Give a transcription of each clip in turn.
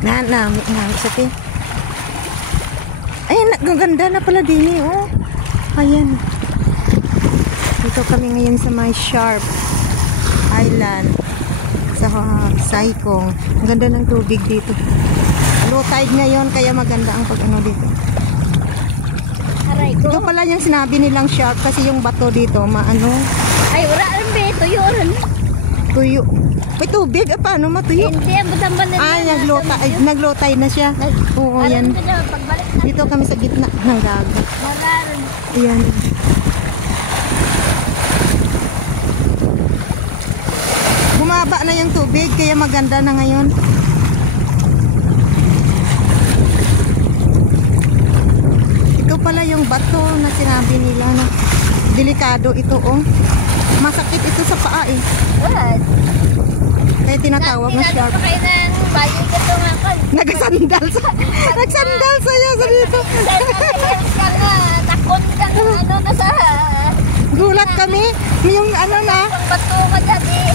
Nami sa te. Ay, ganda na pala din eh, oh. Ayan. Dito kami ngayon sa may Sharp Island. Sa Saikong. Ang ganda ng tubig dito. Low tide ngayon, kaya maganda ang pag-ano dito. Ito pala yung sinabi nilang Sharp kasi yung bato dito, maano. Ay, wala rin ba? Tuyo rin. Tuyo. May tubig? Paano matuyo? Hindi, ang butang na nag-low tide na siya. Oo, yan. Dito kami sa gitna ng dagat. Malaran. Ayan. Bumaba na yung tubig, kaya maganda na ngayon. Ito pala yung bato na sinabi nila na delikado ito, oh. Masakit ito sa paa eh. What? Kaya tinatawag na Sharp. Nagsandal saya sa dito. Takot ka ano na sa... Gulat kami. Yung ano na. Bato ka dyan eh.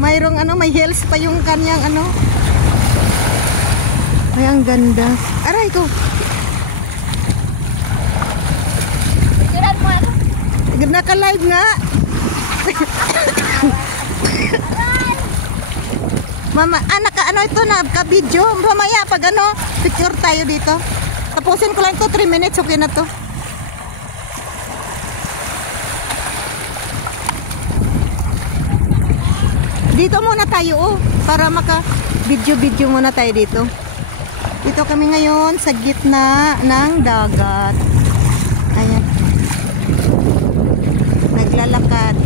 Mayroong ano, may heels pa yung kanyang ano. Ay, ang ganda. Aray ko. Tiran mo ano? Naka-live nga. Mama, ano ito na, ka-video. Mamaya pag ano, picture tayo dito. Tapusin ko lang ito, 3 minutes, okay na to. Dito muna tayo, oh, para maka-video muna tayo dito. Dito kami ngayon sa gitna ng dagat. Ayan. Naglalakad.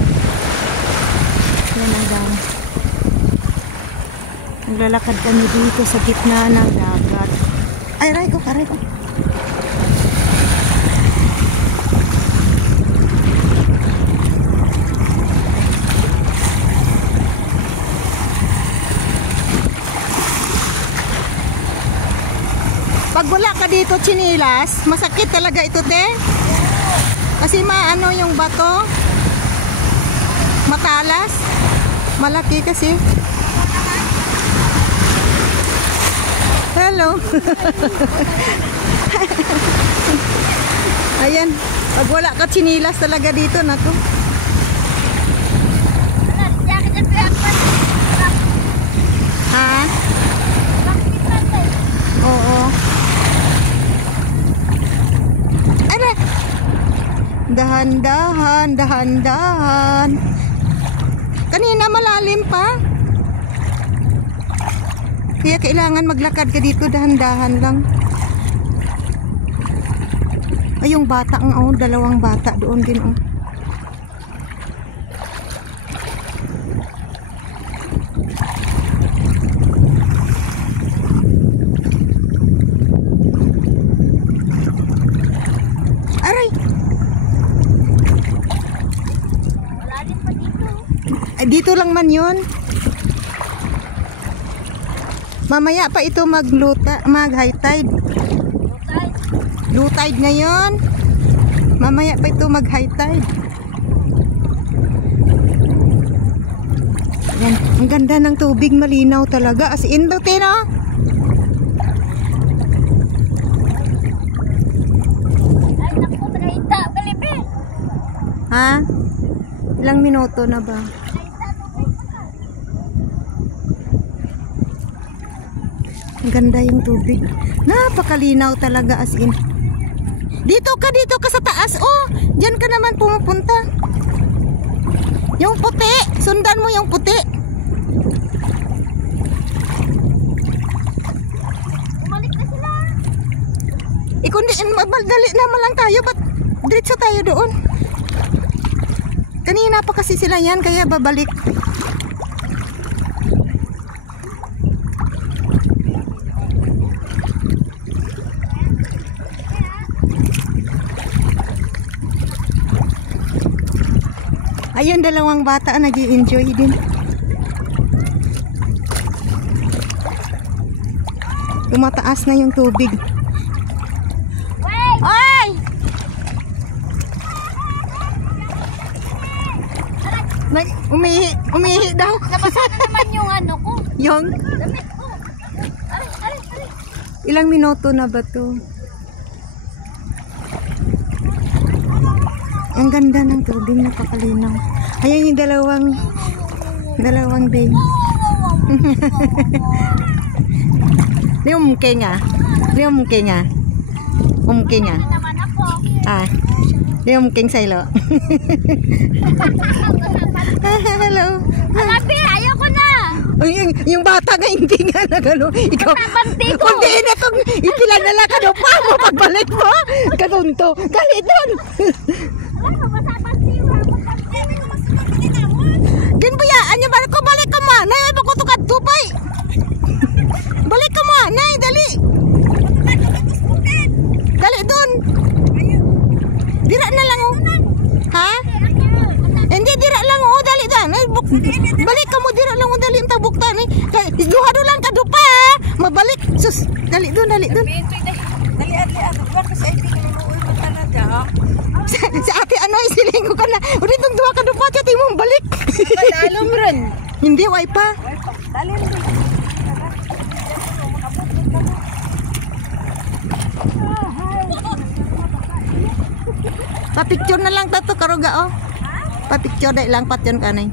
Yan ang dagat. Naglalakad kami dito sa gitna ng dagat. Ay, aray ko. Pag wala ka dito chinilas, masakit talaga ito, te. Kasi maano yung bato. Matalas. Malaki kasi. Hello. Ayan. Pag wala ka chinilas talaga dito, nako. Ha? Oo. Ano? Dahan-dahan. Kanina malalim pa. Kaya kailangan maglakad ka dito, dahan-dahan lang. Ay, yung bata ang dalawang bata doon din, oh. Aray! Malalim pa dito. Ay, dito lang man yun. Mamaya pa ito mag-high tide. Low tide ngayon. Mamaya pa ito mag-high tide. Ayan. Ang ganda ng tubig, malinaw talaga. As in, lote na. Ay, naku, nagahita. Galipin. Ha? Ilang minuto na ba? Ang ganda yung tubig. Napakalinaw talaga, as in. Dito ka sa taas. Oh, diyan ka naman pumupunta. Yung puti. Sundan mo yung puti. Umalik na sila. Kundi madali naman lang tayo. Ba't diretso tayo doon? Kanina pa kasi sila yan, kaya babalik. Ayun, dalawang bata nag-i-enjoy din. Tumataas na yung tubig. Ay! Umihi daw. Nabasa na naman yung ano ko. Yung? Damit ko. Ilang minuto na ba to? Ang ganda ng tubig, napakalinaw. Ayan yung dalawang day. Umke nga. Umke nga. Naman ako. Ah, umking saylo. Hello. Alabi, ayoko na. Ay, yung bata nga hindi nga na gano'n. Ikaw, Nabanti ko. kundi na kung ipilanala ka doon pa mo pagbalik mo. Kadunto. Dali doon. Ano, masapansiwa. Ginbayaan niyo ba ko? Balik ka ma. Nay, ay pakutukad tupay. Balik ka ma. Nay, dali. Dali doon. Dira na lang oh. Ha? Hindi dira lang oh, dali dan. Balik ka mo dira lang oh, dali ang tabuktan eh. Duha lang ka dupa ha. Mabalik. Sus, dali doon. Dali kasi ay pinuluoy mo talaga. Sa ate ano isiling ko ka na. Uri tong duha ka dupa tiyo timong balik. Alam rin. Hindi way pa. Dali rin. Pa-picture na lang tato karuga oh. Pa-picture dai lang patyon kanay.